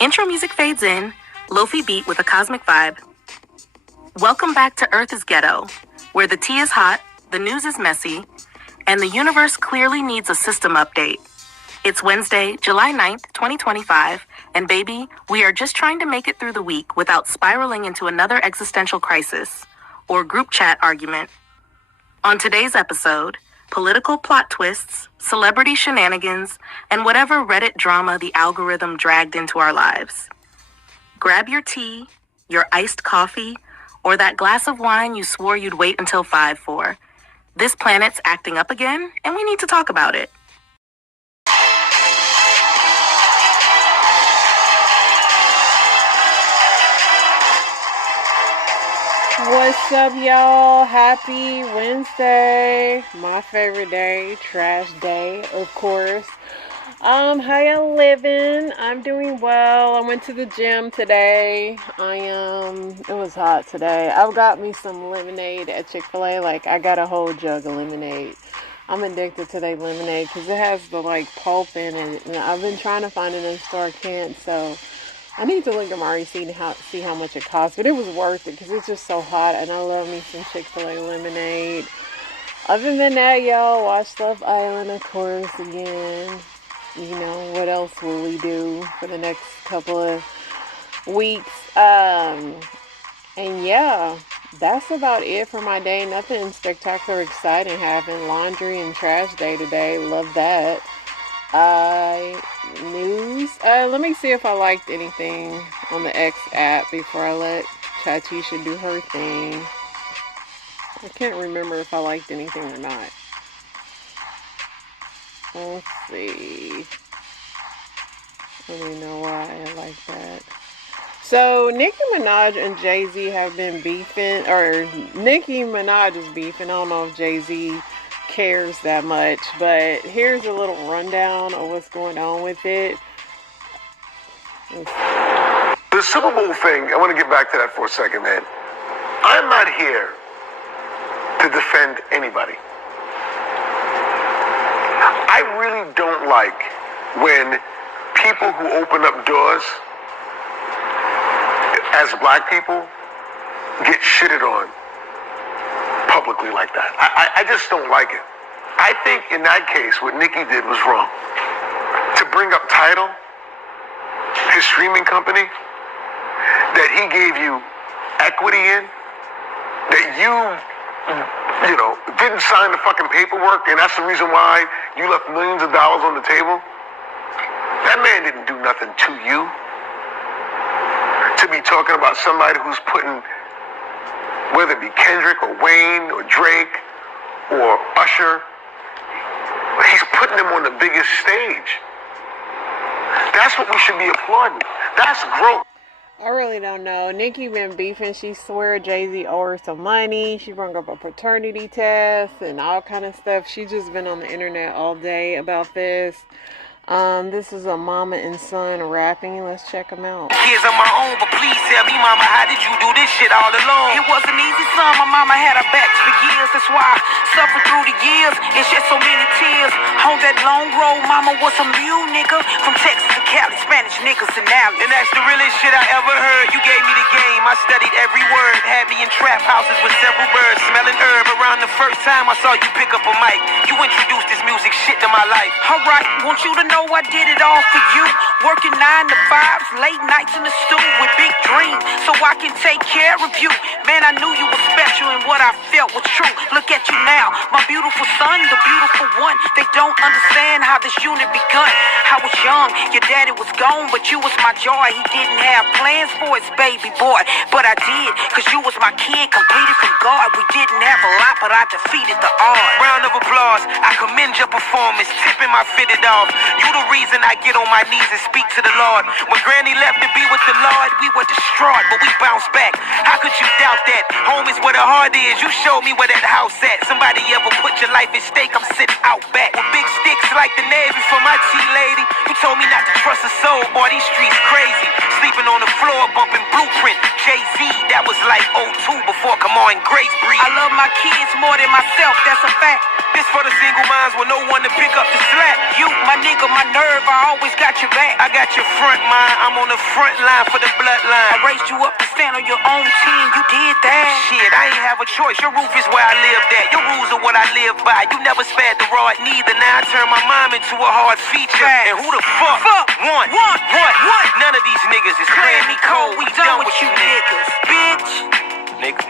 Intro music fades in, lofi beat with a cosmic vibe. Welcome back to Earth is Ghetto, where the tea is hot, the news is messy, and the universe clearly needs a system update. It's Wednesday, July 9th, 2025, and baby, we are just trying to make it through the week without spiraling into another existential crisis or group chat argument. On today's episode, political plot twists, celebrity shenanigans, and whatever Reddit drama the algorithm dragged into our lives. Grab your tea, your iced coffee, or that glass of wine you swore you'd wait until 5 for. This planet's acting up again, and we need to talk about it. What's up, y'all? Happy Wednesday. My favorite day, trash day, of course. How y'all living? I'm doing well. I went to the gym today. It was hot today. I've got me some lemonade at Chick-fil-A. Like, I got a whole jug of lemonade. I'm addicted to that lemonade because it has the, pulp in it. And I've been trying to find it in the store, I can't, so I need to look at my receipt and see how much it costs. But it was worth it because it's just so hot, and I love me some Chick-fil-A lemonade. Other than that, y'all, watch Love Island, of course, again. You know, what else will we do for the next couple of weeks? And yeah, that's about it for my day. Nothing spectacular exciting happened. Laundry and trash day today. Love that. News. Let me see if I liked anything on the X app before I let Chatisha do her thing. I can't remember if I liked anything or not. Let's see. I don't even know why I like that. So, Nicki Minaj and Jay-Z have been beefing, or Nicki Minaj is beefing. I don't know if Jay-Z cares that much, but here's a little rundown of what's going on with it. The Super Bowl thing, I want to get back to that for a second, man. I'm not here to defend anybody. I really don't like when people who open up doors as black people get shitted on publicly like that. I just don't like it. I think in that case, what Nicki did was wrong. To bring up Tidal, his streaming company, that he gave you equity in, that you didn't sign the fucking paperwork, and that's the reason why you left millions of dollars on the table. That man didn't do nothing to you. To be talking about somebody who's putting, whether it be Kendrick or Wayne or Drake or Usher, he's putting them on the biggest stage. That's what we should be applauding. That's growth. I really don't know. Nicki been beefing. She swear Jay-Z owed her some money. She brought up a paternity test and all kind of stuff. She just been on the internet all day about this. This is a mama and son rapping. Let's check them out. Kids on my own, but please tell me, mama, how did you do this shit all alone? It wasn't easy, son. My mama had her backs for years. That's why I suffered through the years and shed so many tears. On that long road, mama was a mule nigga from Texas to Cali, Spanish niggas and alley. And that's the realest shit I ever heard. You gave me the game. I studied every word. Had me in trap houses with several birds, smelling herb. Around the first time I saw you pick up a mic, you introduced this music shit to my life. Alright, want you to know I did it all for you. Working 9 to 5s, late nights in the stew with big dreams, so I can take care of you. Man, I knew you were special and what I felt was true. Look at you now, my beautiful son, the beautiful one. They don't understand how this unit begun. I was young, your daddy was gone, but you was my joy. He didn't have plans for his baby boy, but I did, cause you was my kid, completed from God. We didn't have a lot, but I defeated the odds. Round of applause, I commend your performance, tipping my fitted off. You the reason I get on my knees and speak to the Lord. When Granny left to be with the Lord, we were distraught, but we bounced back. How could you doubt that? Home is where the heart is. You showed me where that house at. Somebody ever put your life at stake? I'm sitting out back with big sticks like the Navy for my tea lady. You told me not to trust a soul, boy, these streets crazy. Sleeping on the floor, bumping Blueprint. Jay-Z, that was like '02 before Come On Grace breathe. I love my kids more than myself, that's a fact. This for the single minds with no one to pick up the slack. You, my nigga, my nerve, I always got your back. I got your front mind, I'm on the front line for the bloodline. I raised you up to stand on your own team, you did that. Shit, I ain't have a choice, your roof is where I lived at. Your rules are what I live by, you never spared the rod neither. Now I turn my mom into a hard feature. And who the fuck want what? None of these niggas is playing me cold, we done with you niggas. Bitch. Nigga.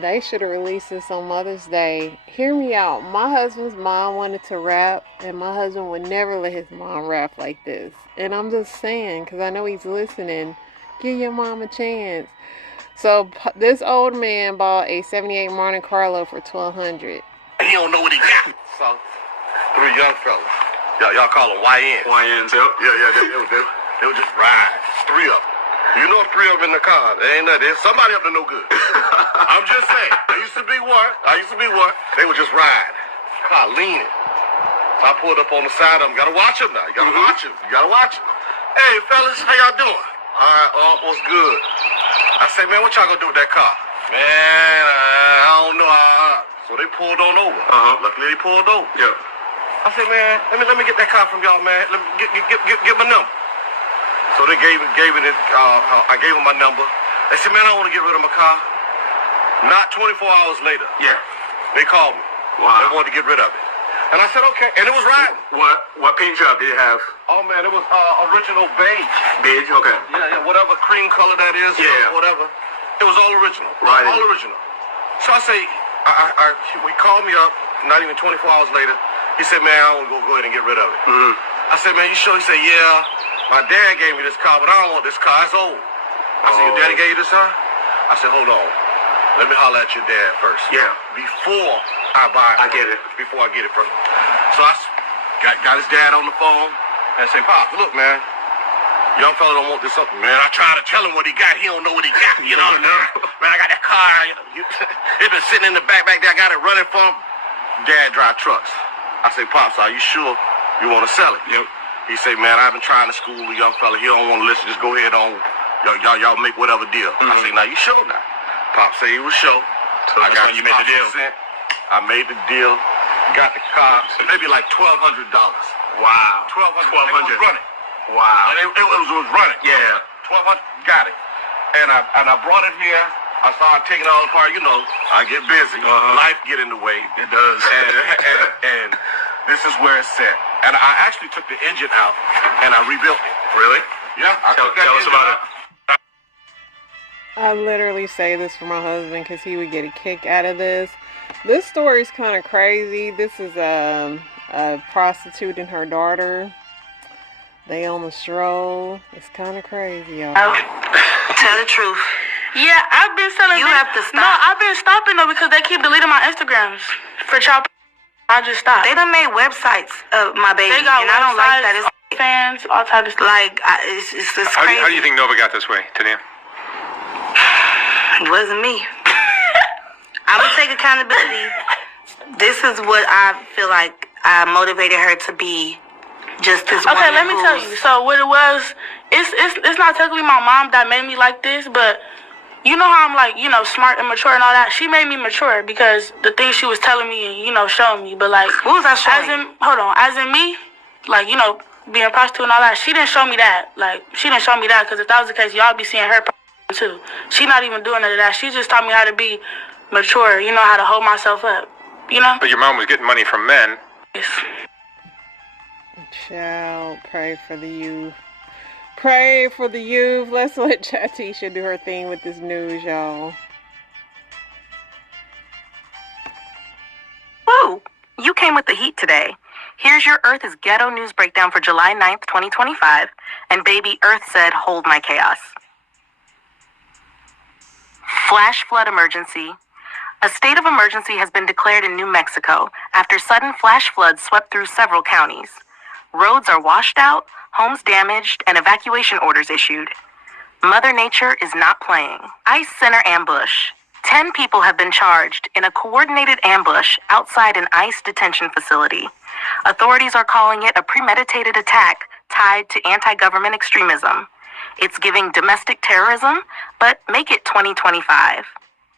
They should have released this on Mother's Day. Hear me out. My husband's mom wanted to rap, and my husband would never let his mom rap like this. And I'm just saying, because I know he's listening, give your mom a chance. So this old man bought a '78 Monte Carlo for $1,200. He don't know what he got. So, 3 young fellas. Y'all call them YNs. YNs, yep. Yeah, they would just ride. 3 of them. You know 3 of them in the car. There ain't nothing. There's somebody up to no good. I'm just saying. I used to be one. They would just ride. Car leaning. So I pulled up on the side of them. Gotta watch them now. You gotta watch them. Hey, fellas, how y'all doing? All right, what's good? I say, man, what y'all gonna do with that car? Man, I don't know. So they pulled on over. Luckily, they pulled over. Yeah. I said, man, let me get that car from y'all, man. Let me get my number. So they gave it. I gave them my number. They said, man, I want to get rid of my car. Not 24 hours later. Yeah. They called me. Wow. They wanted to get rid of it. And I said, okay. And it was riding. What paint job did it have? Oh man, it was original beige. Beige, okay. Yeah, whatever cream color that is. Yeah. Whatever. It was all original. Right. All original. So I say, he called me up. Not even 24 hours later. He said, man, I want to go ahead and get rid of it. I said, man, you sure? He said, yeah. My dad gave me this car, but I don't want this car. It's old. I said, your daddy gave you this car? I said, hold on. Let me holler at your dad first. Yeah. Before I buy it. I get it. Before I get it from him. So I got his dad on the phone and said, Pop, look, man. Young fella don't want this up. Man, I tried to tell him what he got. He don't know what he got. You know? Man, I got that car. It been sitting in the back there. I got it running for him. Dad drive trucks. I say, Pops, are you sure you want to sell it? Yep. He say, man, I've been trying to school a young fella. He don't want to listen. Just go ahead on. Y'all make whatever deal. I say, now you sure now? Pop say he was sure. So I got you made the deal. I made the deal. Got the car. Maybe like $1,200. Wow. $1,200. It was running. Wow. And it was running. Yeah. $1,200. Got it. And I brought it here. I started taking it all apart. You know, I get busy. Life get in the way. It does. And this is where it's set. And I actually took the engine out and I rebuilt it. Really? Yeah. Tell us about it. I literally say this for my husband because he would get a kick out of this. This story is kind of crazy. This is a prostitute and her daughter. They on the stroll. It's kind of crazy, y'all. Tell the truth. Yeah, I've been selling. You have to stop. No, I've been stopping though because they keep deleting my Instagrams for child. I just stopped. They done made websites of my baby, They got and I don't like that. It's fans, all types of stuff. like it's crazy. How do you think Nova got this way, Tania? It wasn't me. I'm gonna take accountability. This is what I feel like I motivated her to be. Just this Okay, let me tell you. So what it was, it's not technically my mom that made me like this, but you know how I'm like, smart and mature and all that. She made me mature because the things she was telling me and showing me. But like, what was I showing? As in me, like being a prostitute and all that. She didn't show me that. Like she didn't show me that because if that was the case, y'all be seeing her too. She not even doing none of that. She just taught me how to be mature. How to hold myself up. But your mom was getting money from men. Yes. Child, pray for the youth. Pray for the youth. Let's let Chatisha do her thing with this news, y'all. Woo! You came with the heat today. Here's your Earth is Ghetto news breakdown for July 9th, 2025. And baby Earth said, hold my chaos. Flash flood emergency. A state of emergency has been declared in New Mexico after sudden flash floods swept through several counties. Roads are washed out, homes damaged, and evacuation orders issued. Mother Nature is not playing. ICE Center ambush. 10 people have been charged in a coordinated ambush outside an ICE detention facility. Authorities are calling it a premeditated attack tied to anti-government extremism. It's giving domestic terrorism, but make it 2025.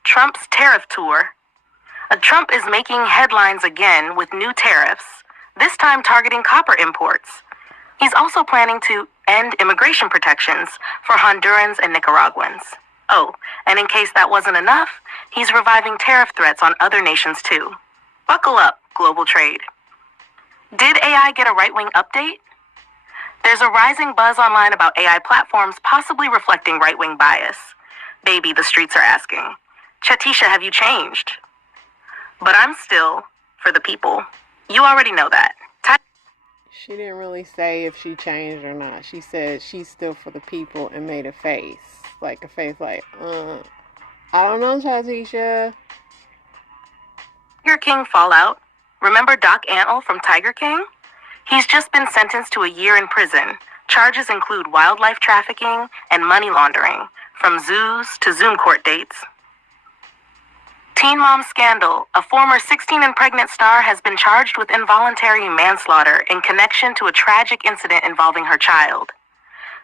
Trump's tariff tour. Trump is making headlines again with new tariffs, this time targeting copper imports. He's also planning to end immigration protections for Hondurans and Nicaraguans. Oh, and in case that wasn't enough, he's reviving tariff threats on other nations too. Buckle up, global trade. Did AI get a right-wing update? There's a rising buzz online about AI platforms possibly reflecting right-wing bias. Baby, the streets are asking. Chatisha, have you changed? But I'm still for the people. You already know that. She didn't really say if she changed or not. She said she's still for the people and made a face. Like a face like, I don't know, Chatisha. Tiger King fallout. Remember Doc Antle from Tiger King? He's just been sentenced to a year in prison. Charges include wildlife trafficking and money laundering, from zoos to Zoom court dates. Teen Mom scandal. A former 16 and pregnant star has been charged with involuntary manslaughter in connection to a tragic incident involving her child.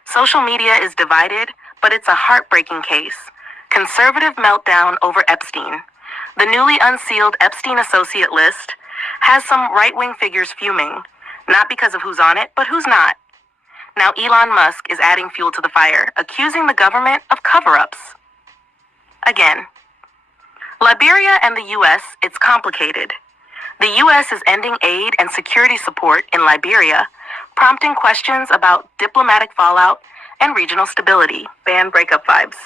Social media is divided, but it's a heartbreaking case. Conservative meltdown over Epstein. The newly unsealed Epstein associate list has some right-wing figures fuming, not because of who's on it, but who's not. Now Elon Musk is adding fuel to the fire, accusing the government of cover-ups. Again. Liberia and the U.S., it's complicated. The U.S. is ending aid and security support in Liberia, prompting questions about diplomatic fallout and regional stability. Band breakup vibes.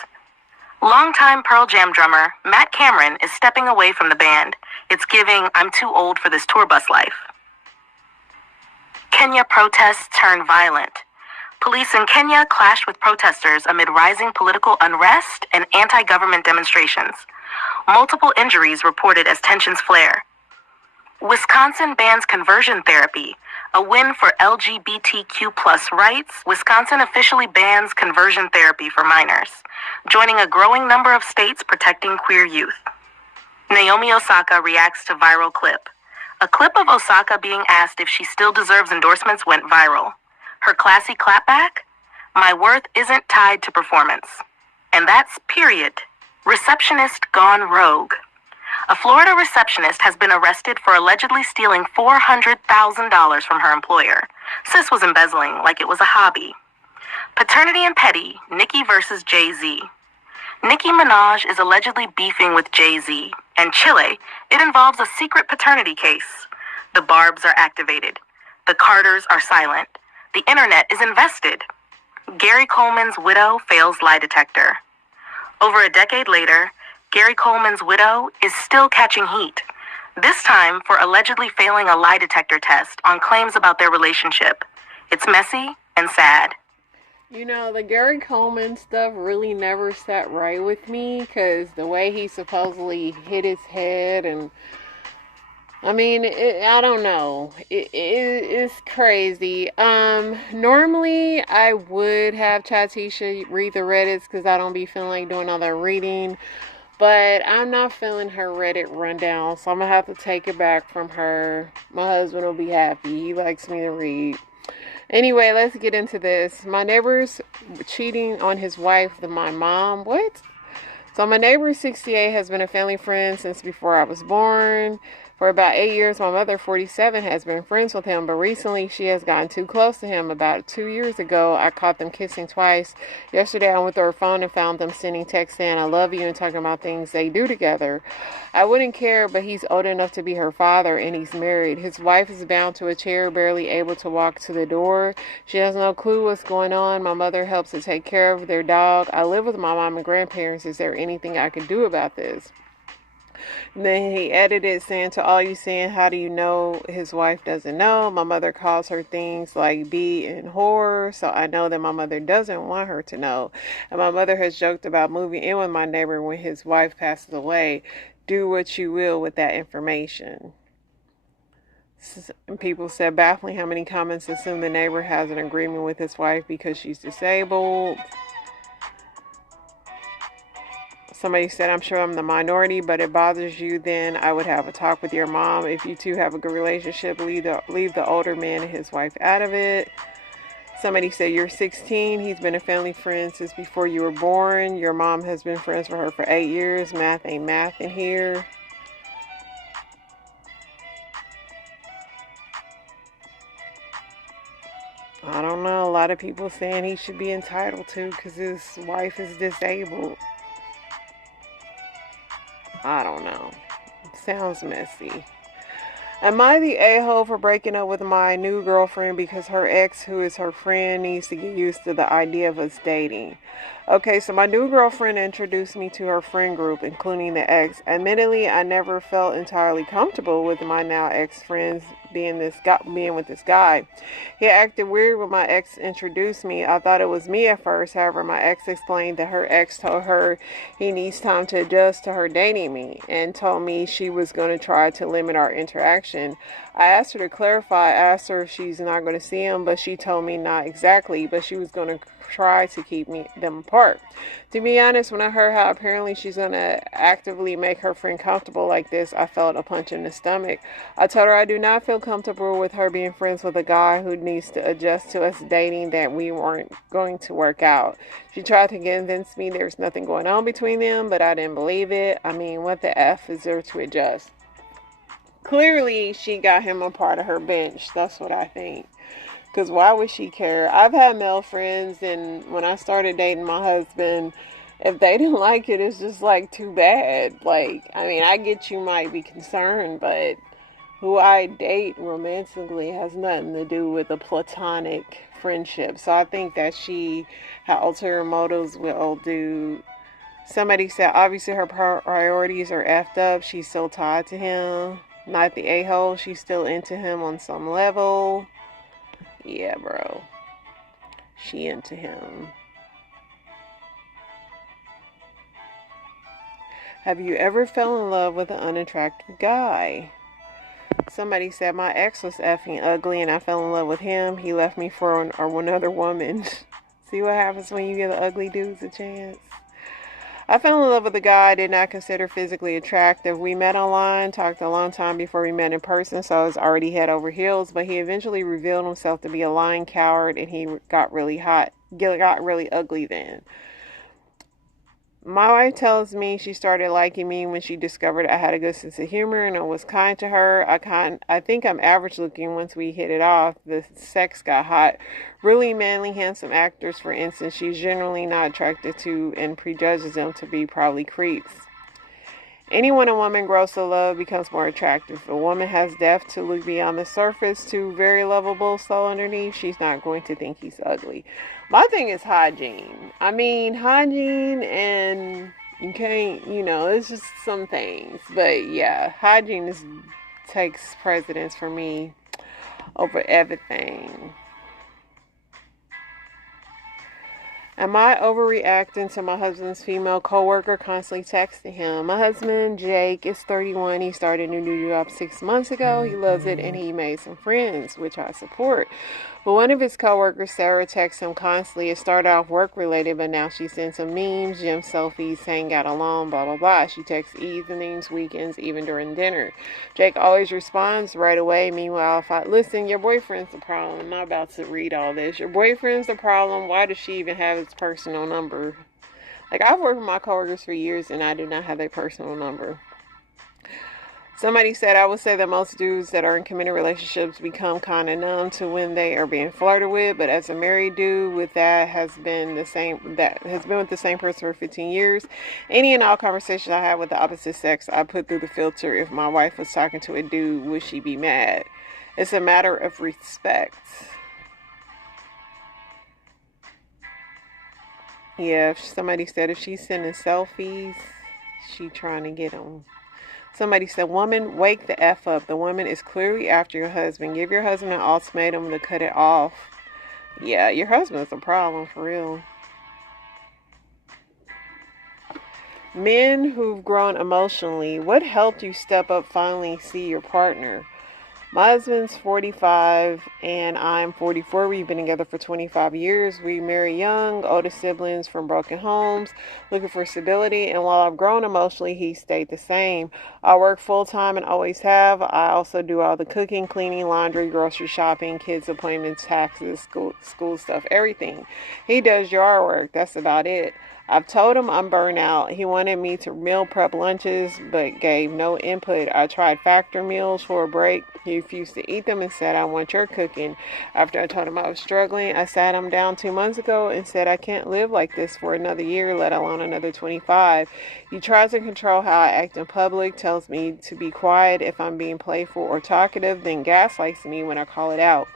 Longtime Pearl Jam drummer Matt Cameron is stepping away from the band. It's giving, I'm too old for this tour bus life. Kenya protests turn violent. Police in Kenya clashed with protesters amid rising political unrest and anti-government demonstrations. Multiple injuries reported as tensions flare. Wisconsin bans conversion therapy, a win for LGBTQ+ rights. Wisconsin officially bans conversion therapy for minors, joining a growing number of states protecting queer youth. Naomi Osaka reacts to viral clip. A clip of Osaka being asked if she still deserves endorsements went viral. Her classy clapback? My worth isn't tied to performance. And that's period. Receptionist gone rogue. A Florida receptionist has been arrested for allegedly stealing $400,000 from her employer. Sis was embezzling like it was a hobby. Paternity and petty, Nicki versus Jay-Z. Nicki Minaj is allegedly beefing with Jay-Z. And Chile, it involves a secret paternity case. The Barbs are activated. The Carters are silent. The internet is invested. Gary Coleman's widow fails lie detector. Over a decade later, Gary Coleman's widow is still catching heat, this time for allegedly failing a lie detector test on claims about their relationship. It's messy and sad. You know, the Gary Coleman stuff really never sat right with me, because the way he supposedly hit his head, and I mean, I don't know. It's crazy. Normally I would have Chatisha read the Reddits, because I don't be feeling like doing all that reading. But I'm not feeling her Reddit rundown, so I'm going to have to take it back from her. My husband will be happy. He likes me to read. Anyway, let's get into this. My neighbor's cheating on his wife with my mom. What? So my neighbor, 68, has been a family friend since before I was born. For about 8 years, my mother, 47, has been friends with him, but recently she has gotten too close to him. About 2 years ago, I caught them kissing twice. Yesterday, I went through her phone and found them sending texts saying, I love you, and talking about things they do together. I wouldn't care, but he's old enough to be her father, and he's married. His wife is bound to a chair, barely able to walk to the door. She has no clue what's going on. My mother helps to take care of their dog. I live with my mom and grandparents. Is there anything I can do about this? And then he edited saying, to all you saying, how do you know his wife doesn't know? My mother calls her things like B and whore, so I know that my mother doesn't want her to know. And my mother has joked about moving in with my neighbor when his wife passes away. Do what you will with that information. And people said, baffling how many comments assume the neighbor has an agreement with his wife because she's disabled. Somebody said, I'm sure I'm the minority, but it bothers you, then I would have a talk with your mom. If you two have a good relationship, leave the older man and his wife out of it. Somebody said, you're 16. He's been a family friend since before you were born. Your mom has been friends with her for 8 years. Math ain't math in here. I don't know. A lot of people saying he should be entitled to because his wife is disabled. I don't know. Sounds messy. Am I the a-hole for breaking up with my new girlfriend because her ex, who is her friend, needs to get used to the idea of us dating? Okay, so my new girlfriend introduced me to her friend group, including the ex. Admittedly, I never felt entirely comfortable with my now ex-friends being with this guy. He acted weird when my ex introduced me. I thought it was me at first. However, my ex explained that her ex told her he needs time to adjust to her dating me and told me she was going to try to limit our interaction. I asked her to clarify. I asked her if she's not going to see him, but she told me not exactly, but she was going to try to keep them apart. To be honest, when I heard how apparently she's going to actively make her friend comfortable like this, I felt a punch in the stomach. I told her I do not feel comfortable with her being friends with a guy who needs to adjust to us dating, that we weren't going to work out. She tried to convince me there's nothing going on between them, but I didn't believe it. I mean, what the F is there to adjust? Clearly, she got him a part of her bench. That's what I think. Because why would she care? I've had male friends, and when I started dating my husband, if they didn't like it, it's just like too bad. Like, I mean, I get you might be concerned, but who I date romantically has nothing to do with a platonic friendship. So I think that she had ulterior motives with old dude. Somebody said, obviously her priorities are effed up. She's still tied to him. Not the a-hole. She's still into him on some level. Yeah, bro. She into him. Have you ever fell in love with an unattractive guy? Somebody said, my ex was effing ugly and I fell in love with him. He left me for another woman. See what happens when you give the ugly dudes a chance? I fell in love with a guy I did not consider physically attractive. We met online, talked a long time before we met in person, so I was already head over heels, but he eventually revealed himself to be a lying coward, and he got really ugly then. My wife tells me she started liking me when she discovered I had a good sense of humor and I was kind to her. I think I'm average looking once we hit it off. The sex got hot. Really manly, handsome actors, for instance, she's generally not attracted to and prejudges them to be probably creeps. Anyone a woman grows to love becomes more attractive. If a woman has depth to look beyond the surface to very lovable soul underneath, she's not going to think he's ugly. My thing is hygiene. I mean, hygiene, and you can't, it's just some things. But yeah, hygiene takes precedence for me over everything. Am I overreacting to my husband's female coworker constantly texting him? My husband, Jake, is 31. He started a new job 6 months ago. He loves it and he made some friends, which I support. But one of his coworkers, Sarah, texts him constantly. It started off work-related, but now she sends him memes, gym selfies, hang out alone, blah, blah, blah. She texts evenings, weekends, even during dinner. Jake always responds right away. Meanwhile, listen, your boyfriend's the problem. I'm not about to read all this. Your boyfriend's the problem. Why does she even have his personal number? Like, I've worked with my coworkers for years, and I do not have their personal number. Somebody said, I would say that most dudes that are in committed relationships become kind of numb to when they are being flirted with. But as a married dude that has been with the same person for 15 years, any and all conversations I have with the opposite sex, I put through the filter. If my wife was talking to a dude, would she be mad? It's a matter of respect. Yeah, somebody said if she's sending selfies, she trying to get them. Somebody said, woman, wake the F up. The woman is clearly after your husband. Give your husband an ultimatum to cut it off. Yeah, your husband's a problem, for real. Men who've grown emotionally, what helped you step up finally see your partner? My husband's 45 and I'm 44. We've been together for 25 years. We married young, oldest siblings from broken homes, looking for stability. And while I've grown emotionally, he stayed the same. I work full time and always have. I also do all the cooking, cleaning, laundry, grocery shopping, kids' appointments, taxes, school stuff, everything. He does yard work. That's about it. I've told him I'm burnt out. He wanted me to meal prep lunches, but gave no input. I tried factor meals for a break. He refused to eat them and said, I want your cooking. After I told him I was struggling, I sat him down 2 months ago and said, I can't live like this for another year, let alone another 25. He tries to control how I act in public, tells me to be quiet if I'm being playful or talkative, then gaslights me when I call it out.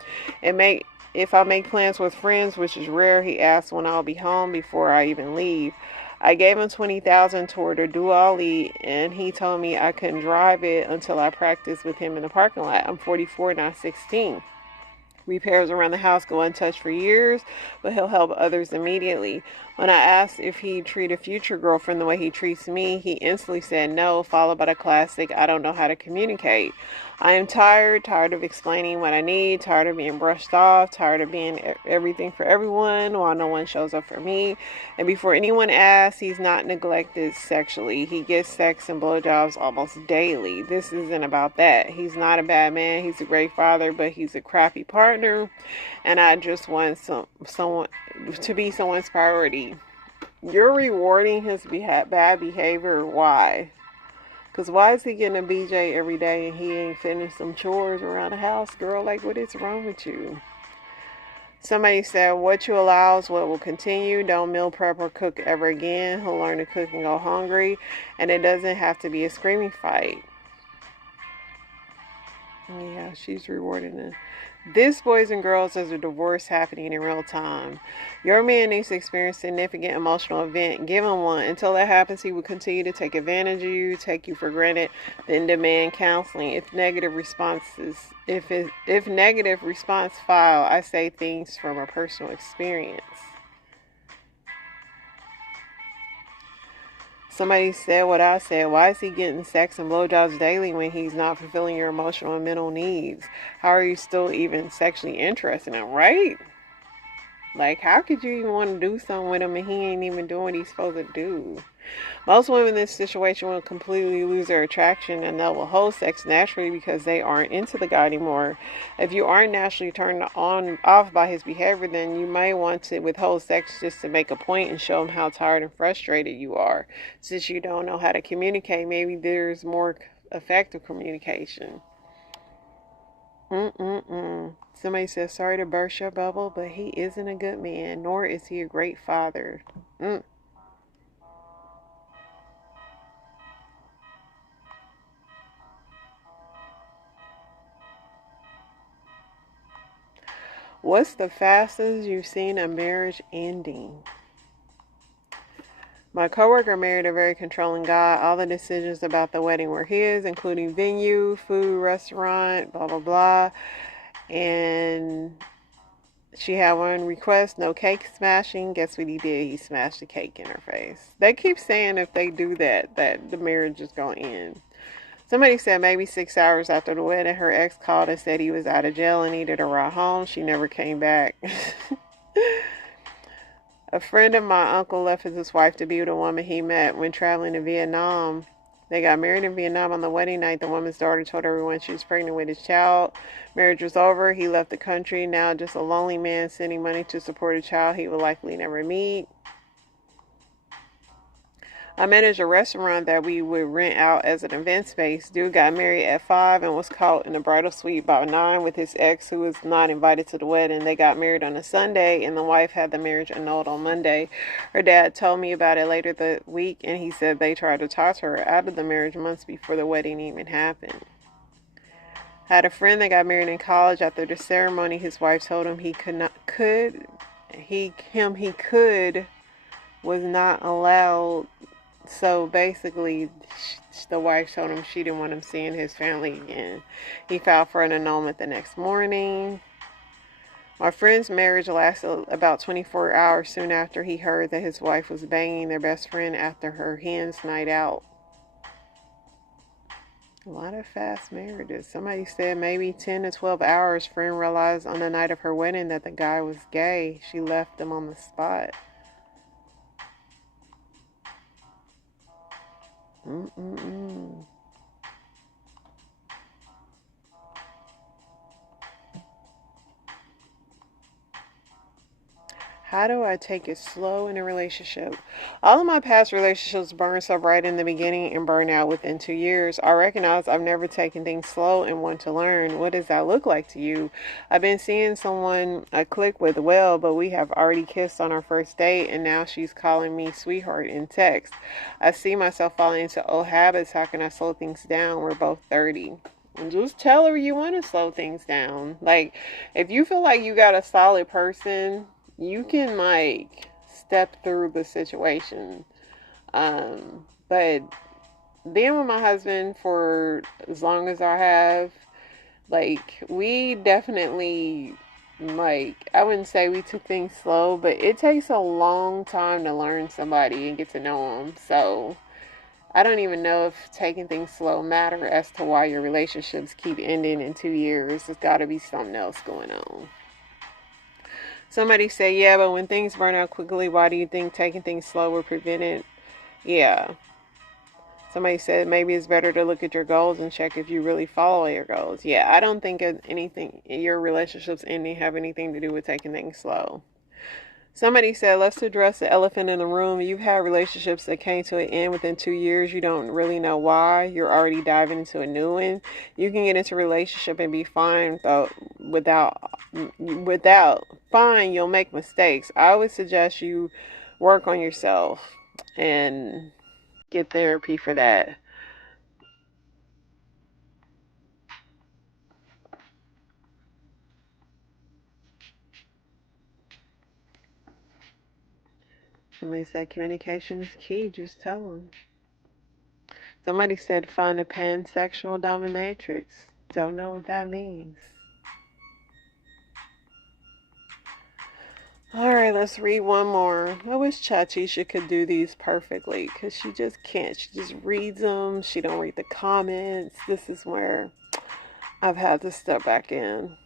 If I make plans with friends, which is rare, he asks when I'll be home before I even leave. I gave him $20,000 toward a dually, and he told me I couldn't drive it until I practiced with him in the parking lot. I'm 44, not 16. Repairs around the house go untouched for years, but he'll help others immediately. When I asked if he'd treat a future girlfriend the way he treats me, he instantly said no, followed by the classic, I don't know how to communicate. I am tired of explaining what I need, tired of being brushed off, tired of being everything for everyone while no one shows up for me. And before anyone asks, he's not neglected sexually. He gets sex and blowjobs almost daily. This isn't about that. He's not a bad man. He's a great father, but he's a crappy partner. And I just want someone to be someone's priority. You're rewarding his bad behavior. Why? Because why is he getting a BJ every day and he ain't finished some chores around the house? Girl, like, what is wrong with you? Somebody said, what you allow is what will continue. Don't meal prep or cook ever again. He'll learn to cook and go hungry. And it doesn't have to be a screaming fight. Yeah, she's rewarding it. This, boys and girls, is a divorce happening in real time. Your man needs to experience a significant emotional event. Give him one. Until that happens, he will continue to take advantage of you, take you for granted, then demand counseling. If negative response file, I say things from a personal experience. Somebody said what I said. Why is he getting sex and blowjobs daily when he's not fulfilling your emotional and mental needs? How are you still even sexually interested in him, right? Like, how could you even want to do something with him and he ain't even doing what he's supposed to do? Most women in this situation will completely lose their attraction and they will hold sex naturally because they aren't into the guy anymore. If you aren't naturally turned off by his behavior, then you may want to withhold sex just to make a point and show him how tired and frustrated you are. Since you don't know how to communicate, maybe there's more effective communication. Somebody says, sorry to burst your bubble, but he isn't a good man, nor is he a great father. What's the fastest you've seen a marriage ending? My coworker married a very controlling guy. All the decisions about the wedding were his, including venue, food, restaurant, blah, blah, blah. And she had one request, no cake smashing. Guess what he did? He smashed the cake in her face. They keep saying if they do that the marriage is going to end. Somebody said maybe 6 hours after the wedding, her ex called and said he was out of jail and needed a ride home. She never came back. A friend of my uncle left his wife to be with a woman he met when traveling to Vietnam. They got married in Vietnam on the wedding night. The woman's daughter told everyone she was pregnant with his child. Marriage was over. He left the country. Now just a lonely man sending money to support a child he will likely never meet. I managed a restaurant that we would rent out as an event space. Dude got married at 5 and was caught in the bridal suite by 9 with his ex who was not invited to the wedding. They got married on a Sunday and the wife had the marriage annulled on Monday. Her dad told me about it later that week and he said they tried to toss her out of the marriage months before the wedding even happened. I had a friend that got married in college. After the ceremony, his wife told him he was not allowed. So basically, the wife told him she didn't want him seeing his family again. He filed for an annulment the next morning. My friend's marriage lasted about 24 hours soon after he heard that his wife was banging their best friend after her hen's night out. A lot of fast marriages. Somebody said maybe 10 to 12 hours. Friend realized on the night of her wedding that the guy was gay. She left him on the spot. Mm-mm-mm. How do I take it slow in a relationship? All of my past relationships burned so bright in the beginning and burned out within 2 years. I recognize I've never taken things slow and want to learn. What does that look like to you? I've been seeing someone I click with well, but we have already kissed on our first date and now she's calling me sweetheart in text. I see myself falling into old habits. How can I slow things down? We're both 30. And just tell her you want to slow things down. Like, if you feel like you got a solid person, you can like step through the situation. But being with my husband for as long as I have, like, we definitely, like, I wouldn't say we took things slow, but it takes a long time to learn somebody and get to know them. So I don't even know if taking things slow matter as to why your relationships keep ending in 2 years. There's got to be something else going on. Somebody say, yeah, but when things burn out quickly, why do you think taking things slow will prevent it? Yeah. Somebody said maybe it's better to look at your goals and check if you really follow your goals. Yeah, I don't think anything, your relationships ending have anything to do with taking things slow. Somebody said, let's address the elephant in the room. You've had relationships that came to an end within 2 years. You don't really know why. You're already diving into a new one. You can get into a relationship and be fine without fine, you'll make mistakes. I would suggest you work on yourself and get therapy for that. Somebody said communication is key. Just tell them. Somebody said find a pansexual dominatrix. Don't know what that means. Alright, let's read one more. I wish Chatisha could do these perfectly because she just can't. She just reads them. She don't read the comments. This is where I've had to step back in.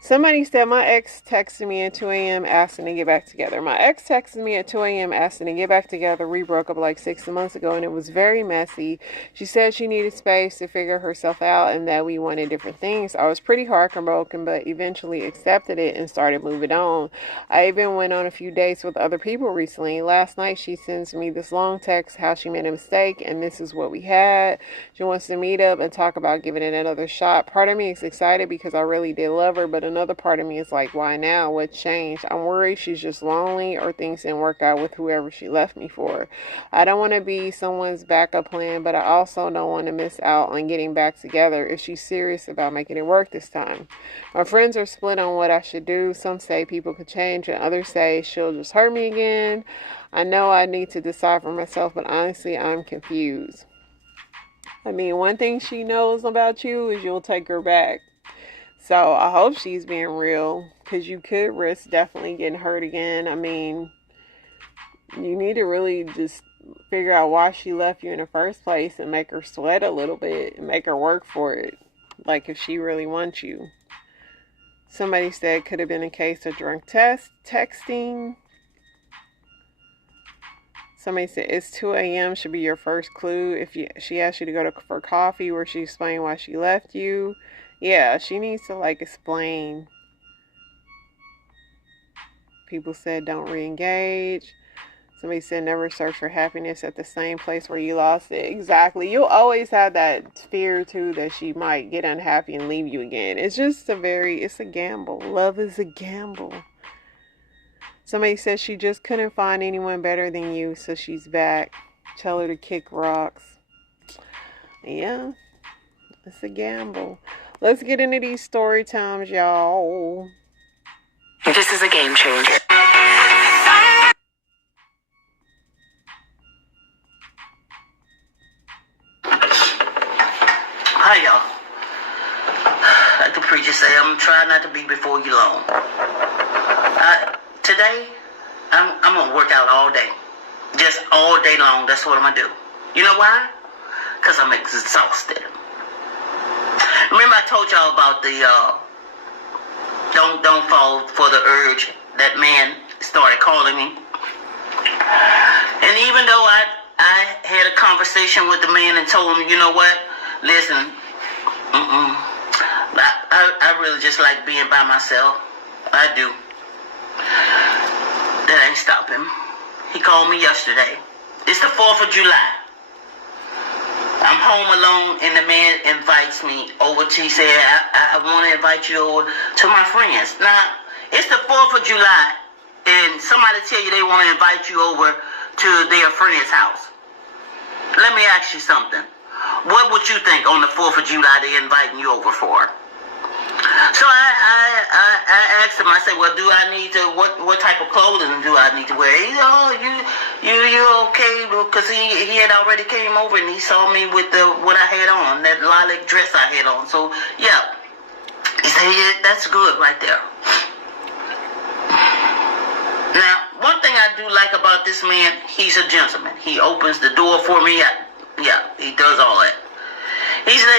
Somebody said my ex texted me at 2 a.m. asking to get back together. My ex texted me at 2 a.m. asking to get back together. We broke up like 6 months ago and it was very messy. She said she needed space to figure herself out and that we wanted different things. I was pretty heartbroken, but eventually accepted it and started moving on. I even went on a few dates with other people recently. Last night she sends me this long text how she made a mistake and this is what we had. She wants to meet up and talk about giving it another shot. Part of me is excited because I really did love her, but another part of me is like, why now? What changed? I'm worried she's just lonely or things didn't work out with whoever she left me for. I don't want to be someone's backup plan, but I also don't want to miss out on getting back together if she's serious about making it work this time. My friends are split on what I should do. Some say people could change and others say she'll just hurt me again. I know I need to decide for myself, but honestly, I'm confused. I mean, one thing she knows about you is you'll take her back. So I hope she's being real because you could risk definitely getting hurt again. I mean, you need to really just figure out why she left you in the first place and make her sweat a little bit and make her work for it. Like if she really wants you. Somebody said it could have been a case of drunk texting. Somebody said it's 2 a.m. should be your first clue. If she asked you to go for coffee where she explained why she left you. Yeah, she needs to like explain. People said don't re-engage. Somebody said never search for happiness at the same place where you lost it. Exactly. You'll always have that fear too that she might get unhappy and leave you again. It's just it's a gamble. Love is a gamble. Somebody said she just couldn't find anyone better than you, so she's back. Tell her to kick rocks. Yeah, it's a gamble. Let's get into these story times, y'all. This is a game changer. Hi, y'all. Like the preacher say, I'm trying not to be before you long. Today, I'm going to work out all day. Just all day long. That's what I'm going to do. You know why? Because I'm exhausted. Remember I told y'all about the don't fall for the urge. That man started calling me. And even though I had a conversation with the man and told him, you know what, listen, I really just like being by myself. I do. That ain't stop him. He called me yesterday. It's the 4th of July. I'm home alone and the man invites me over to, he said, I want to invite you over to my friends. Now, it's the 4th of July and somebody tell you they want to invite you over to their friend's house. Let me ask you something. What would you think on the 4th of July they inviting you over for? So I asked him, I said, well, do I need to, what type of clothing do I need to wear? He said, oh, you okay? Because he had already came over and he saw me with what I had on, that lilac dress I had on. So, yeah. He said, yeah, that's good right there. Now, one thing I do like about this man, he's a gentleman. He opens the door for me. Yeah, he does all that. He said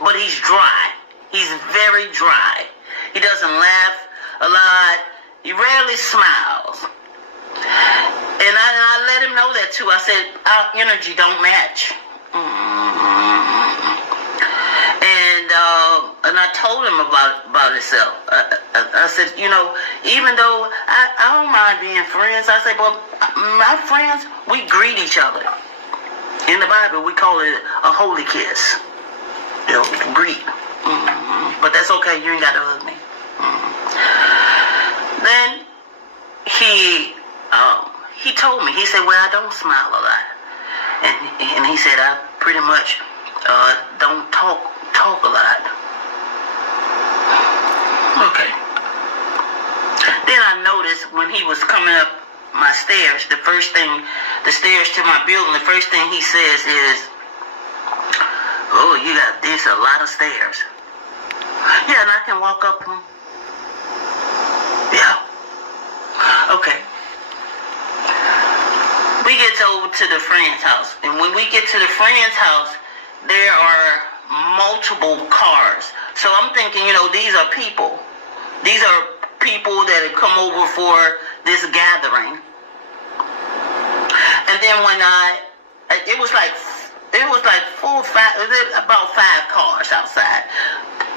but he's dry. He's very dry. He doesn't laugh a lot. He rarely smiles. And I let him know that too. I said, our energy don't match. And I told him about himself. I said, you know, even though I don't mind being friends, I said, well, my friends, we greet each other. In the Bible, we call it a holy kiss. You know, greet. But that's okay. You ain't got to hug me. Then he told me. He said, "Well, I don't smile a lot," and he said, "I pretty much don't talk a lot." Okay. Then I noticed when he was coming up my stairs, the stairs to my building, the first thing he says is, "Oh, there's a lot of stairs." Yeah, and I can walk up them. Yeah. Okay. We get over to the friend's house, and when we get to the friend's house, there are multiple cars. So I'm thinking, you know, these are people. These are people that have come over for this gathering. And then when it was like 4 or 5, about 5 cars outside.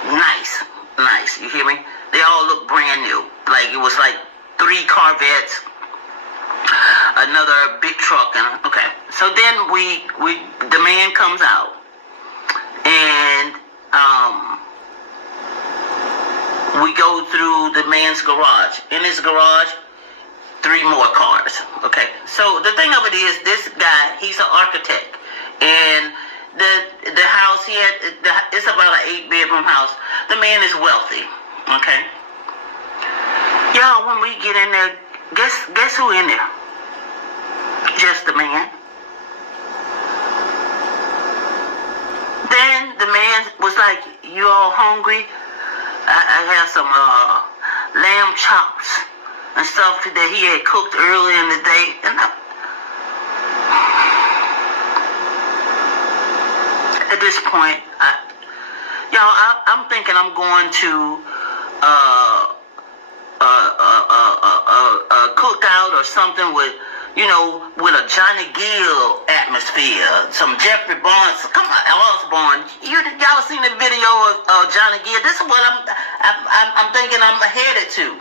Nice, you hear me? They all look brand new. Like it was like 3 Corvettes, another big truck, and okay. So then the man comes out, and we go through the man's garage. In his garage, 3 more cars. Okay. So the thing of it is, this guy, he's an architect, and the house he had, it's about an 8-bedroom house. The man is wealthy. Okay. Y'all, when we get in there, guess who in there? Just the man. Then the man was like, "You all hungry? I have some lamb chops and stuff that he had cooked earlier in the day." And at this point, I'm thinking I'm going to cookout or something with, you know, with a Johnny Gill atmosphere, some Jeffrey Barnes. Come on, Osborne. Y'all seen the video of Johnny Gill? This is what I'm thinking I'm headed to.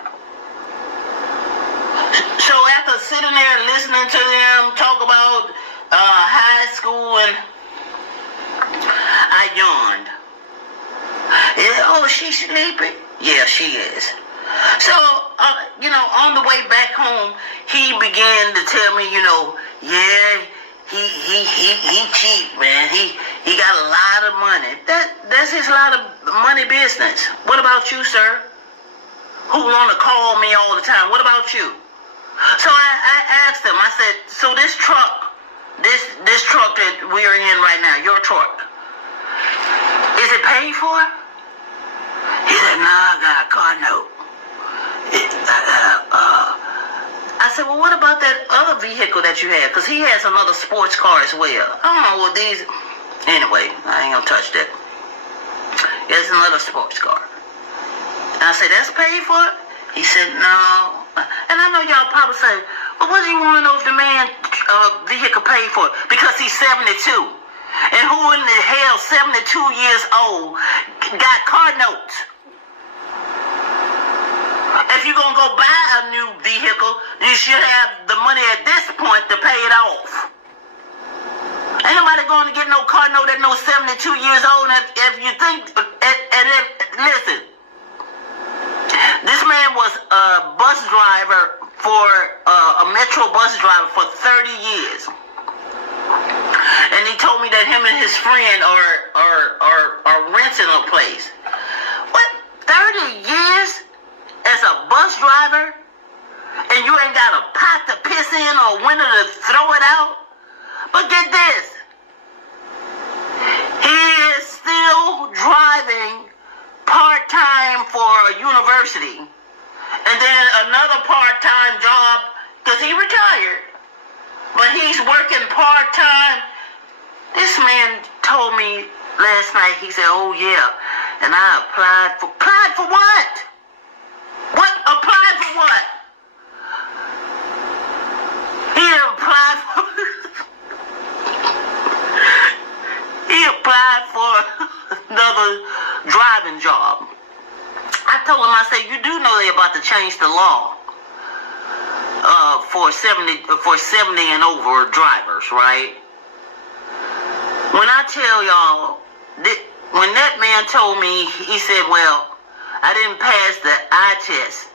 So after sitting there and listening to them talk about high school, and I yawned. Oh, she's sleeping? Yeah, she is. So, you know, on the way back home, he began to tell me, you know, yeah, he cheap, man. He got a lot of money. That's his lot of money business. What about you, sir? Who want to call me all the time? What about you? So I asked him, I said, so this truck that we're in right now, your truck, is it paid for? He said, "Nah, I got a car note." I said, "Well, what about that other vehicle that you had?" Because he has another sports car as well. I don't know what these... Anyway, I ain't gonna touch that. another sports car. And I said, that's paid for? He said, no. And I know y'all probably say, well, what do you want to know if the man vehicle paid for it? Because he's 72. And who in the hell, 72 years old, got car notes? If you're going to go buy a new vehicle, you should have the money at this point to pay it off. Ain't nobody going to get no car note at no 72 years old. If you think, listen, this man was a bus driver for a metro bus driver for 30 years. And he told me that him and his friend are renting a place. What, 30 years as a bus driver? And you ain't got a pot to piss in or a window to throw it out? But get this. He is still driving part-time for a university. And then another part-time job because he retired. But he's working part-time. This man told me last night, he said, oh yeah, and I applied for what? What? Applied for what? He applied for, he applied for another driving job. I told him, I said, you do know they're about to change the law for 70 and over drivers, right? When I tell y'all, when that man told me, he said, well, I didn't pass the eye test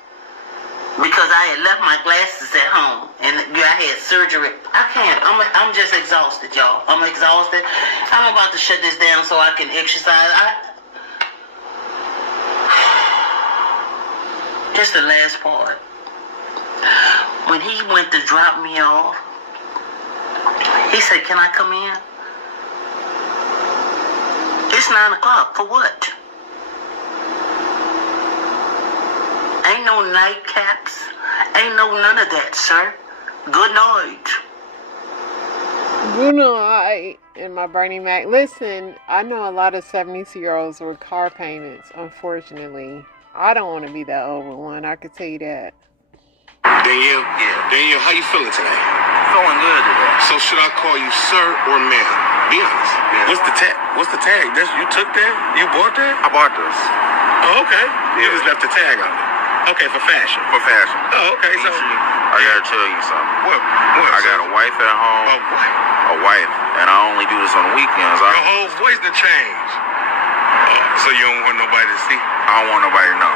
because I had left my glasses at home and I had surgery. I can't. I'm just exhausted, y'all. I'm exhausted. I'm about to shut this down so I can exercise. Just the last part. When he went to drop me off, he said, can I come in? It's 9 o'clock. For what? Ain't no nightcaps. Ain't no none of that, sir. Good night. Good night. And my Bernie Mac. Listen, I know a lot of 72-year-olds with car payments, unfortunately. I don't want to be that old one. I could tell you that. Danielle? Yeah. Danielle, how you feeling today? Feeling good today. So should I call you sir or ma'am? Be honest. Yeah. What's the tag? You took that? You bought that? I bought this. Oh, okay. Yeah. You just left the tag on it. Okay, for fashion. For fashion. Oh, okay. So I gotta tell you something. What? I got a wife at home. A wife? A wife. And I only do this on the weekends. Your whole voice done changed. So you don't want nobody to see? I don't want nobody to know.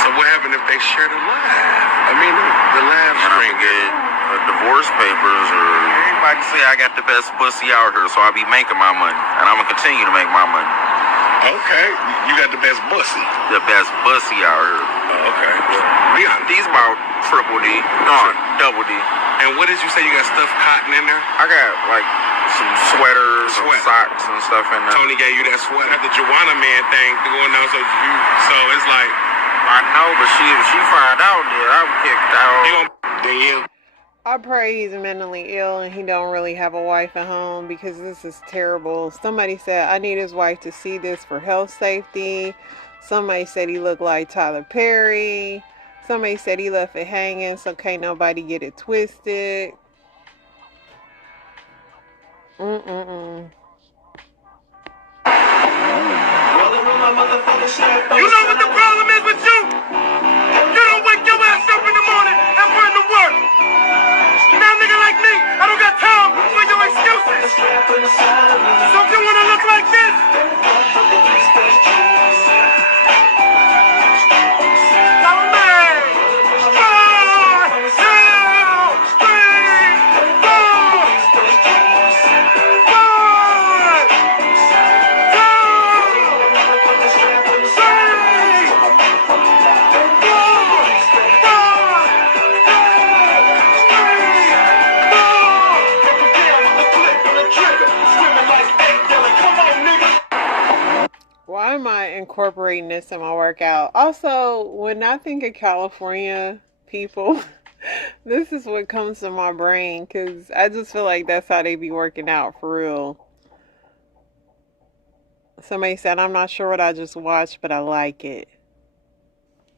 So what happened if they share the live? I mean, the live And I'm stream. gonna get divorce papers or anybody can say I got the best pussy out here, so I be making my money. And I'm gonna continue to make my money. Okay. You got the best pussy. The best pussy out here. Oh, okay. Be honest. These about triple D. No, double D. And what did you say? You got stuff cotton in there? I got like some sweaters, some socks and stuff in there. Tony gave you that sweater. Got the Joanna Man thing going on, so it's like. I know, but if she find out, then I would kick out. Danielle. I pray he's mentally ill and he don't really have a wife at home because this is terrible. Somebody said, I need his wife to see this for health safety. Somebody said he looked like Tyler Perry. Somebody said he left it hanging so can't nobody get it twisted. You know what the problem is with you? You don't wake your ass up in the morning and put in the work. Now, nigga like me, I don't got time for your excuses. So if you wanna look like this, tell me. 1, 2, 3, 4, Why am I incorporating this in my workout? Also, when I think of California people, this is what comes to my brain because I just feel like that's how they be working out for real. Somebody said, I'm not sure what I just watched, but I like it.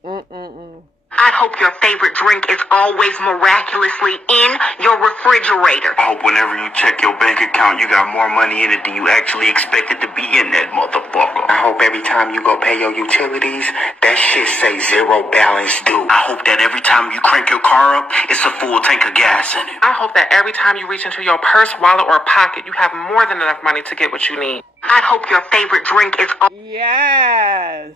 I hope your favorite drink is always miraculously in your refrigerator. I hope whenever you check your bank account, you got more money in it than you actually expected to be in that motherfucker. I hope every time you go pay your utilities, that shit say zero balance due. I hope that every time you crank your car up, it's a full tank of gas in it. I hope that every time you reach into your purse, wallet, or pocket, you have more than enough money to get what you need. I hope your favorite drink is... Yes.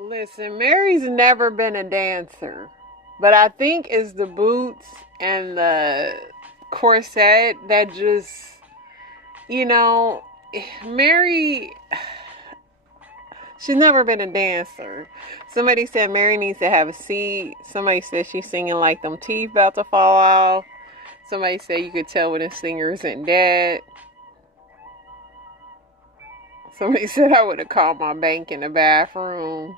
Listen, Mary's never been a dancer, but I think it's the boots and the corset that just, Mary, she's never been a dancer. Somebody said Mary needs to have a seat. Somebody said she's singing like them teeth about to fall off. Somebody said you could tell when a singer isn't dead. Somebody said I would have called my bank in the bathroom.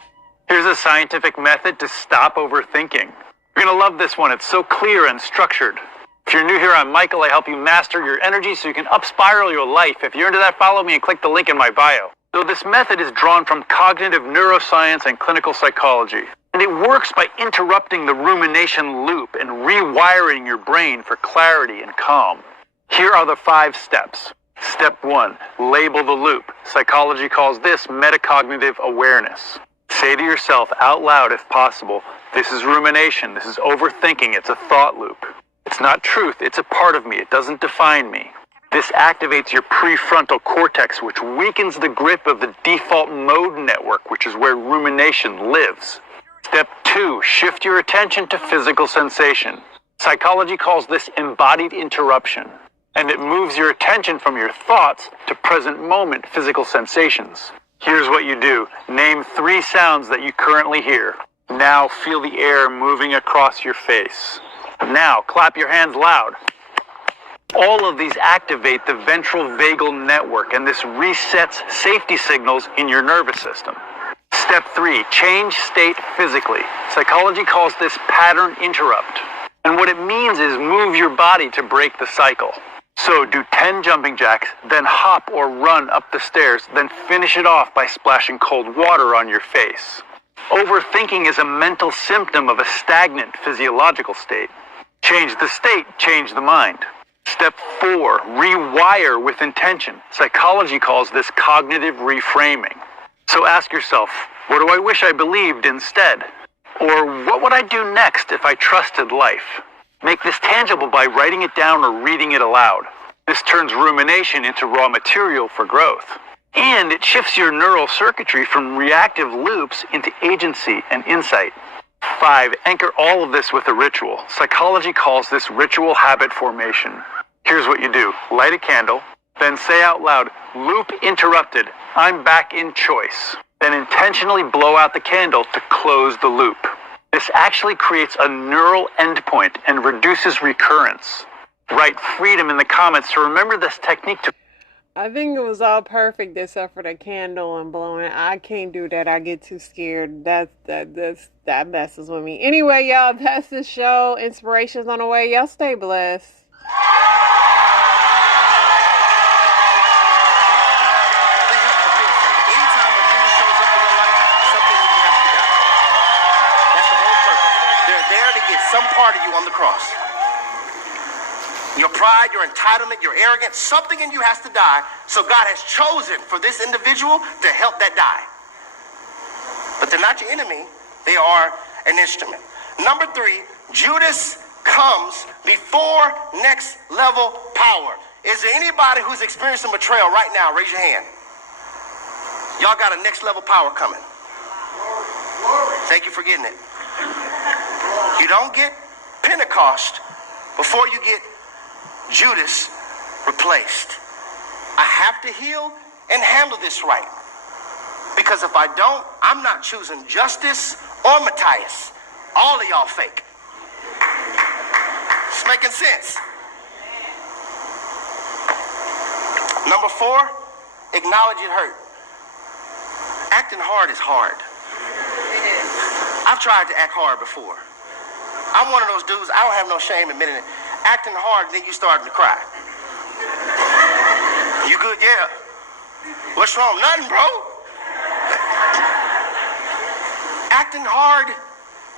Here's a scientific method to stop overthinking. You're going to love this one. It's so clear and structured. If you're new here, I'm Michael. I help you master your energy so you can up-spiral your life. If you're into that, follow me and click the link in my bio. So this method is drawn from cognitive neuroscience and clinical psychology. And it works by interrupting the rumination loop and rewiring your brain for clarity and calm. Here are the 5 steps. Step 1, label the loop. Psychology calls this metacognitive awareness. Say to yourself out loud if possible, this is rumination, this is overthinking, it's a thought loop. It's not truth, it's a part of me, it doesn't define me. This activates your prefrontal cortex, which weakens the grip of the default mode network, which is where rumination lives. Step 2, shift your attention to physical sensation. Psychology calls this embodied interruption, and it moves your attention from your thoughts to present moment physical sensations. Here's what you do. Name 3 sounds that you currently hear. Now feel the air moving across your face. Now clap your hands loud. All of these activate the ventral vagal network, and this resets safety signals in your nervous system. Step 3, change state physically. Psychology calls this pattern interrupt. And what it means is move your body to break the cycle. So do 10 jumping jacks, then hop or run up the stairs, then finish it off by splashing cold water on your face. Overthinking is a mental symptom of a stagnant physiological state. Change the state, change the mind. Step 4, rewire with intention. Psychology calls this cognitive reframing. So ask yourself, what do I wish I believed instead? Or what would I do next if I trusted life? Make this tangible by writing it down or reading it aloud. This turns rumination into raw material for growth. And it shifts your neural circuitry from reactive loops into agency and insight. 5, anchor all of this with a ritual. Psychology calls this ritual habit formation. Here's what you do. Light a candle, then say out loud, loop interrupted, I'm back in choice. Then intentionally blow out the candle to close the loop. This actually creates a neural endpoint and reduces recurrence. Write freedom in the comments to remember this technique to... I think it was all perfect except for the candle and blowing. I can't do that. I get too scared. That messes with me. Anyway, y'all, that's the show. Inspirations on the way. Y'all stay blessed. Some part of you on the cross. Your pride, your entitlement, your arrogance, something in you has to die. So God has chosen for this individual to help that die. But they're not your enemy. They are an instrument. Number 3, Judas comes before next level power. Is there anybody who's experiencing betrayal right now? Raise your hand. Y'all got a next level power coming. Thank you for getting it. You don't get Pentecost before you get Judas replaced. I have to heal and handle this right. Because if I don't, I'm not choosing Justice or Matthias. All of y'all fake. It's making sense. Number 4, acknowledge it hurt. Acting hard is hard. I've tried to act hard before. I'm one of those dudes, I don't have no shame admitting it. Acting hard, then you starting to cry. You good? Yeah. What's wrong? Nothing, bro. Acting hard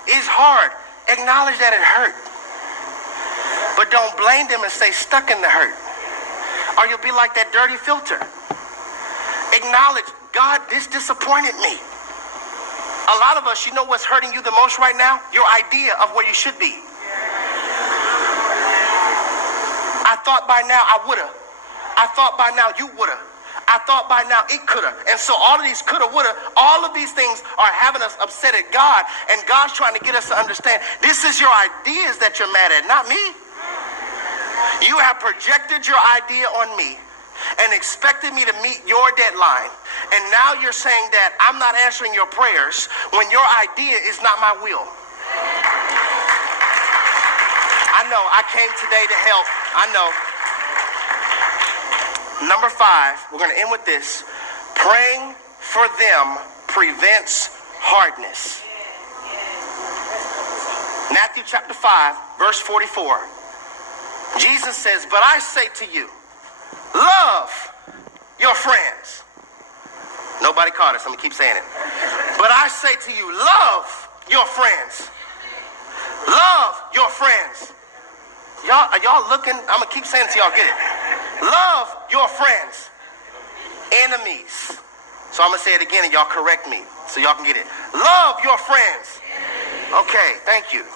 is hard. Acknowledge that it hurt. But don't blame them and stay stuck in the hurt. Or you'll be like that dirty filter. Acknowledge, God, this disappointed me. A lot of us, you know what's hurting you the most right now? Your idea of where you should be. I thought by now I woulda. I thought by now you woulda. I thought by now it coulda. And so all of these coulda, woulda, all of these things are having us upset at God. And God's trying to get us to understand, this is your ideas that you're mad at, not me. You have projected your idea on me and expected me to meet your deadline. And now you're saying that I'm not answering your prayers when your idea is not my will. I know, I came today to help. I know. Number 5, we're going to end with this. Praying for them prevents hardness. Matthew chapter 5, verse 44. Jesus says, but I say to you, love your friends. Nobody caught us. I'm going to keep saying it. But I say to you, love your friends. Love your friends. Y'all, are y'all looking? I'm going to keep saying it till y'all get it. Love your friends. Enemies. So I'm going to say it again and y'all correct me so y'all can get it. Love your friends. Okay, thank you.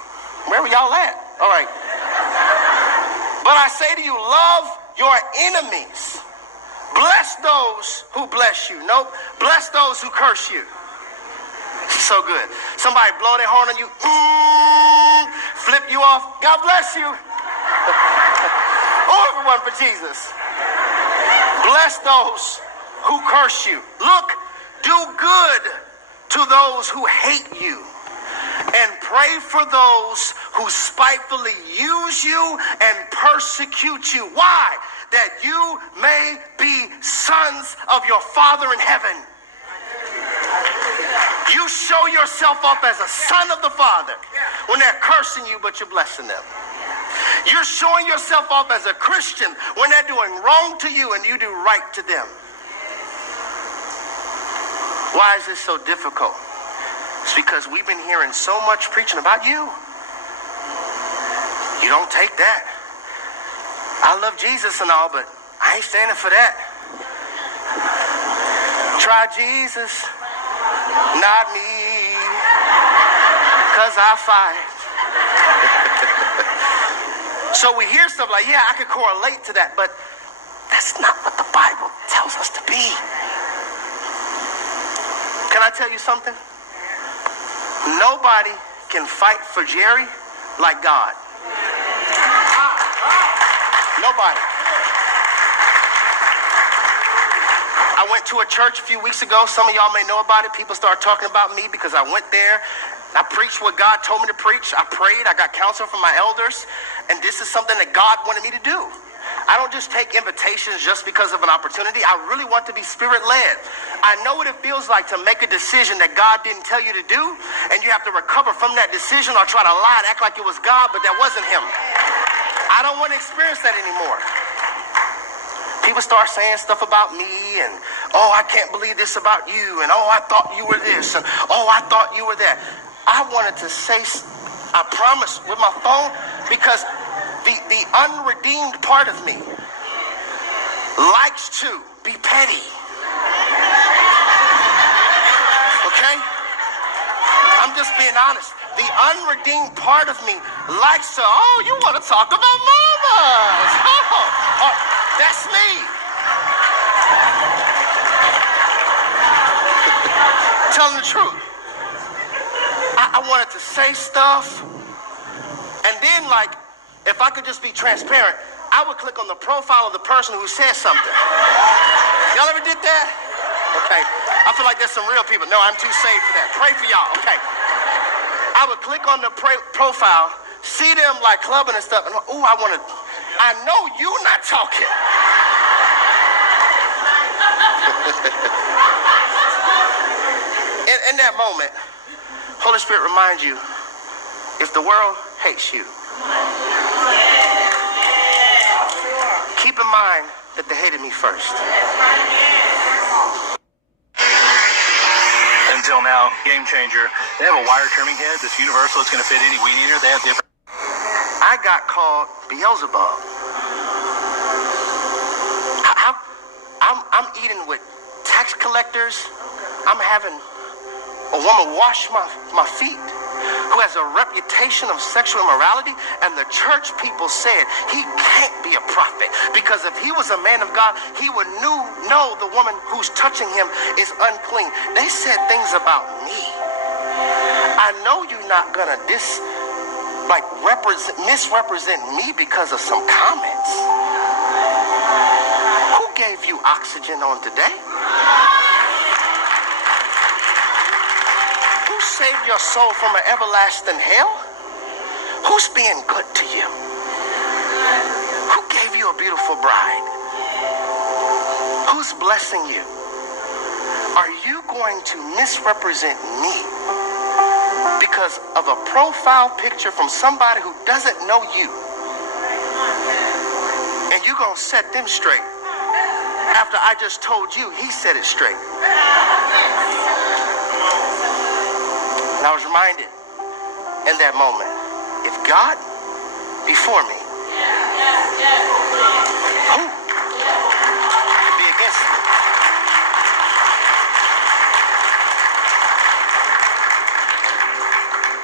Where were y'all at? All right. But I say to you, love your enemies. Bless those who bless you. Nope. Bless those who curse you. So good. Somebody blow their horn on you. Flip you off. God bless you. Oh, everyone for Jesus. Bless those who curse you. Look, do good to those who hate you. And pray for those who spitefully use you and persecute you. Why? That you may be sons of your Father in heaven. You show yourself up as a son of the Father when they're cursing you, but you're blessing them. You're showing yourself up as a Christian when they're doing wrong to you and you do right to them. Why is this so difficult? It's because we've been hearing so much preaching about you. You don't take that. I love Jesus and all, but I ain't standing for that. Try Jesus, not me, 'cause I fight. So we hear stuff like, yeah, I could correlate to that, but that's not what the Bible tells us to be. Can I tell you something? Nobody can fight for Jerry like God. Nobody. I went to a church a few weeks ago. Some of y'all may know about it. People started talking about me because I went there. I preached what God told me to preach. I prayed. I got counsel from my elders. And this is something that God wanted me to do. I don't just take invitations just because of an opportunity. I really want to be spirit-led. I know what it feels like to make a decision that God didn't tell you to do, and you have to recover from that decision or try to lie to act like it was God, but that wasn't him. I don't want to experience that anymore. People start saying stuff about me, and, oh, I can't believe this about you, and, oh, I thought you were this, and, oh, I thought you were that. I wanted to say, I promise, with my phone, because the unredeemed part of me likes to be petty. Okay? I'm just being honest. The unredeemed part of me likes to, oh, you want to talk about mamas. Oh, that's me. Telling the truth. I wanted to say stuff, and then, like, if I could just be transparent, I would click on the profile of the person who said something. Y'all ever did that? Okay. I feel like there's some real people. No, I'm too saved for that. Pray for y'all. Okay. I would click on the profile, see them like clubbing and stuff, and ooh, I know you not talking. in that moment, Holy Spirit reminds you, if the world hates you, keep in mind that they hated me first. Until now, Game Changer. They have a wire trimming head that's universal. It's going to fit any weed eater. They have different. I got called Beelzebub. I'm eating with tax collectors. I'm having a woman wash my feet who has a reputation of sexual immorality, and the church people said he can't be a prophet because if he was a man of God, he would know the woman who's touching him is unclean. They said things about me. I know you're not gonna misrepresent me because of some comments. Who gave you oxygen on today? Who saved your soul from an everlasting hell? Who's being good to you? Who gave you a beautiful bride? Who's blessing you? Are you going to misrepresent me because of a profile picture from somebody who doesn't know you? And you're going to set them straight after I just told you he set it straight. And I was reminded in that moment, if God be for me, who can be against me?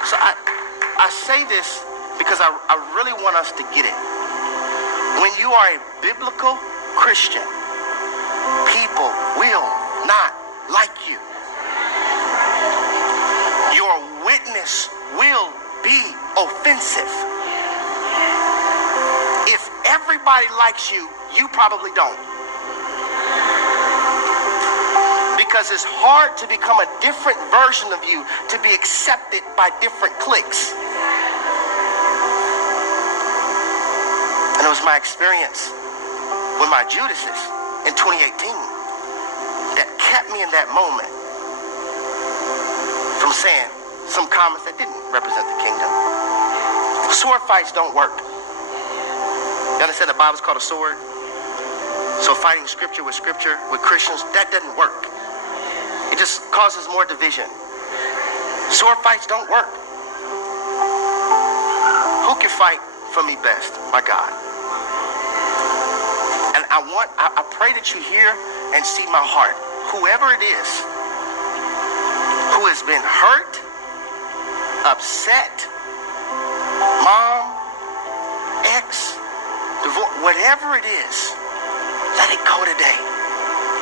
So I say this because I really want us to get it. When you are a biblical Christian, people will not like you. Your witness will be offensive. If everybody likes you, you probably don't. Because it's hard to become a different version of you to be accepted by different cliques. And it was my experience with my Judases in 2018 that kept me in that moment from saying some comments that didn't represent the kingdom. Sword fights don't work. You understand the Bible's called a sword? So fighting scripture with Christians, that doesn't work. It just causes more division. Sword fights don't work. Who can fight for me best? My God. And I pray that you hear and see my heart. Whoever it is who has been hurt, upset, mom, ex, divorce, whatever it is, let it go today.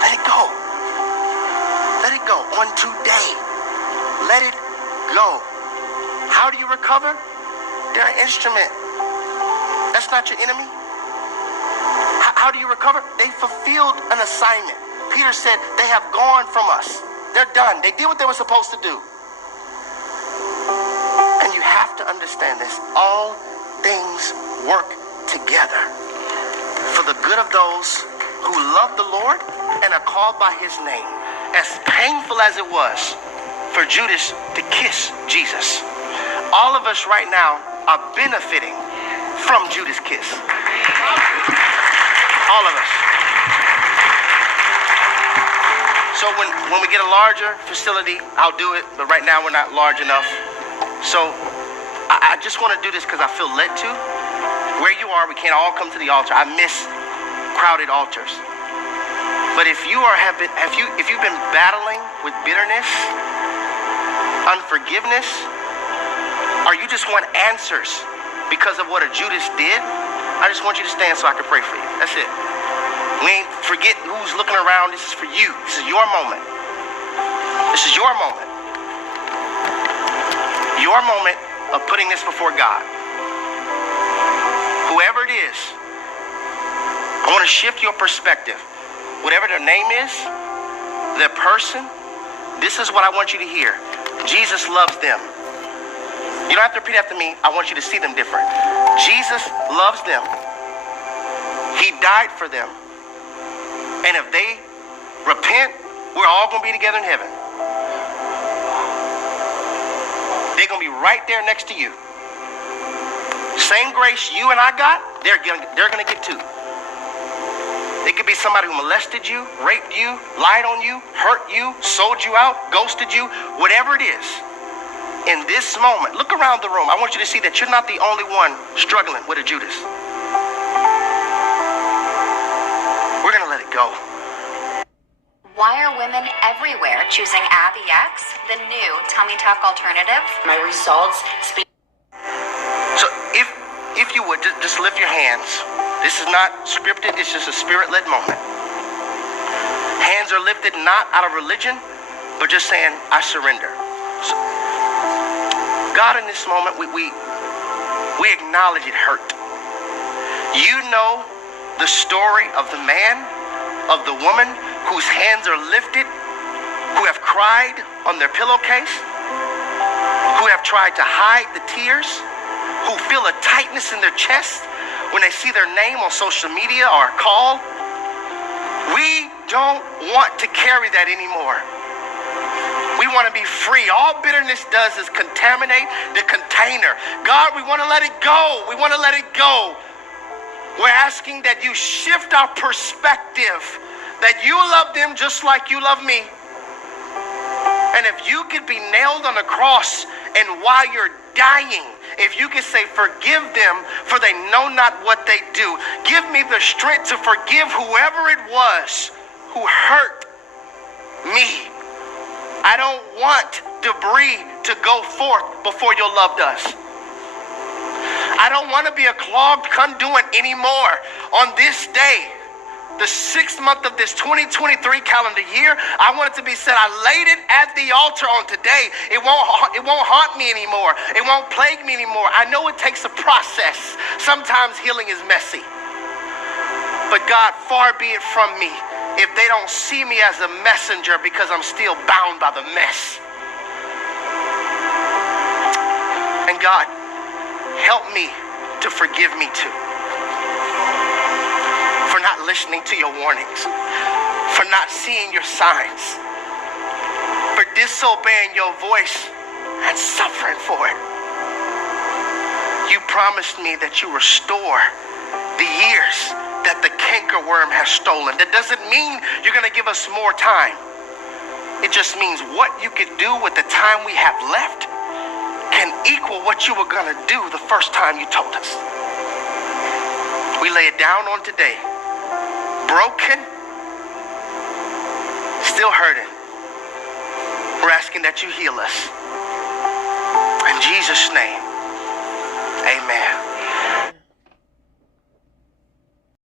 Let it go. Let it go on today. Let it go. How do you recover? They're an instrument. That's not your enemy. How do you recover? They fulfilled an assignment. Peter said, they have gone from us. They're done. They did what they were supposed to do. And you have to understand this. All things work together for the good of those who love the Lord and are called by his name. As painful as it was for Judas to kiss Jesus, all of us right now are benefiting from Judas' kiss. All of us. So when we get a larger facility, I'll do it, but right now we're not large enough. So I just want to do this because I feel led to. Where you are, we can't all come to the altar. I miss crowded altars. But if you've been battling with bitterness, unforgiveness, or you just want answers because of what a Judas did, I just want you to stand so I can pray for you. That's it. We ain't forget who's looking around. This is for you. This is your moment. This is your moment. Your moment of putting this before God. Whoever it is, I want to shift your perspective. Whatever their name is, their person, this is what I want you to hear. Jesus loves them. You don't have to repeat after me. I want you to see them different. Jesus loves them. He died for them. And if they repent, we're all going to be together in heaven. They're going to be right there next to you. Same grace you and I got, they're going to get too. It could be somebody who molested you, raped you, lied on you, hurt you, sold you out, ghosted you, whatever it is. In this moment, look around the room. I want you to see that you're not the only one struggling with a Judas. We're going to let it go. Why are women everywhere choosing Abby X, the new tummy tuck alternative? My results speak. So if you would, just lift your hands. This is not scripted. It's just a spirit-led moment. Hands are lifted not out of religion, but just saying, I surrender. So, God, in this moment, we acknowledge it hurt. You know the story of the man, of the woman whose hands are lifted, who have cried on their pillowcase, who have tried to hide the tears, who feel a tightness in their chest when they see their name on social media or call. We don't want to carry that anymore. We want to be free. All bitterness does is contaminate the container. God, we want to let it go. We want to let it go. We're asking that you shift our perspective, that you love them just like you love me. And if you could be nailed on the cross and while you're dying, if you could say, forgive them for they know not what they do. Give me the strength to forgive whoever it was who hurt me. I don't want debris to go forth before your love does. I don't want to be a clogged conduit anymore on this day. The 6th month of this 2023 calendar year, I want it to be said, I laid it at the altar on today. It won't haunt me anymore. It won't plague me anymore. I know it takes a process. Sometimes healing is messy. But God, far be it from me if they don't see me as a messenger because I'm still bound by the mess. And God, help me to forgive me too. For not listening to your warnings, for not seeing your signs, for disobeying your voice and suffering for it. You promised me that you restore the years that the cankerworm has stolen. That doesn't mean you're going to give us more time. It just means what you could do with the time we have left can equal what you were going to do the first time you told us. We lay it down on today. Broken, still hurting. We're asking that you heal us. In Jesus' name, amen.